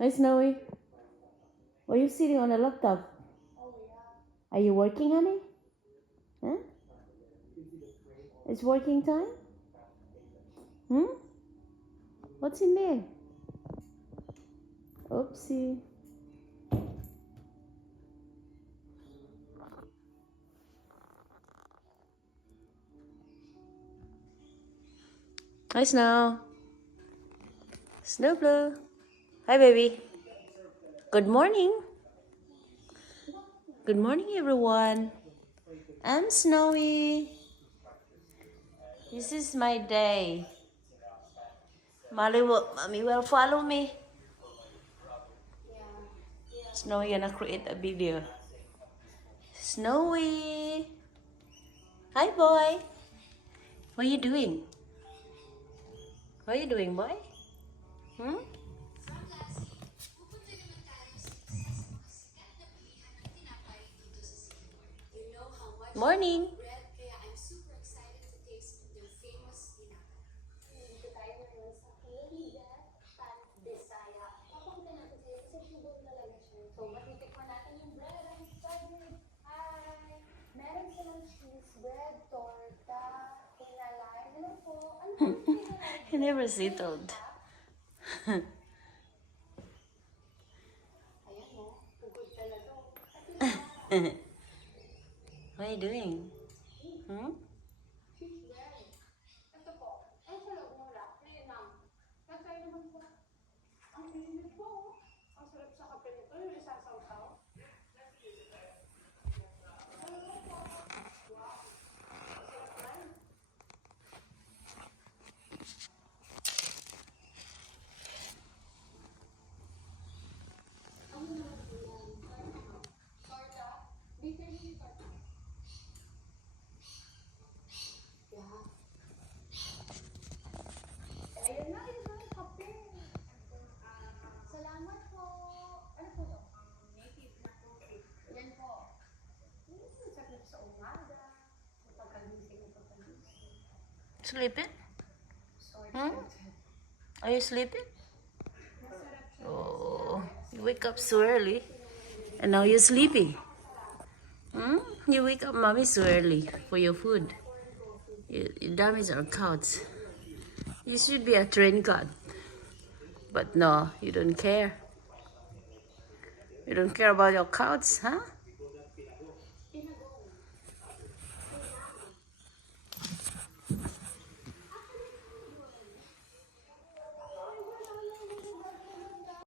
Hi, Snowy. Why are you sitting on a laptop? Are you working, honey? Huh? It's working time? Hmm? What's in there? Oopsie. Hi, Snow. Snow Blue. Hi, baby. Good morning. Good morning, everyone. I'm Snowy. This is my day. Mommy will follow me. Snowy gonna create a video. Snowy. Hi, boy. What are you doing? What are you doing, boy? Hmm? Morning. He never settled. What are you doing? Hmm? Sleeping? Hmm? Are you sleeping? Oh, you wake up so early. And now you're sleeping. Hmm? You wake up mommy so early for your food. You damage our couch. You should be a train god. But no, you don't care. You don't care about your couch, huh?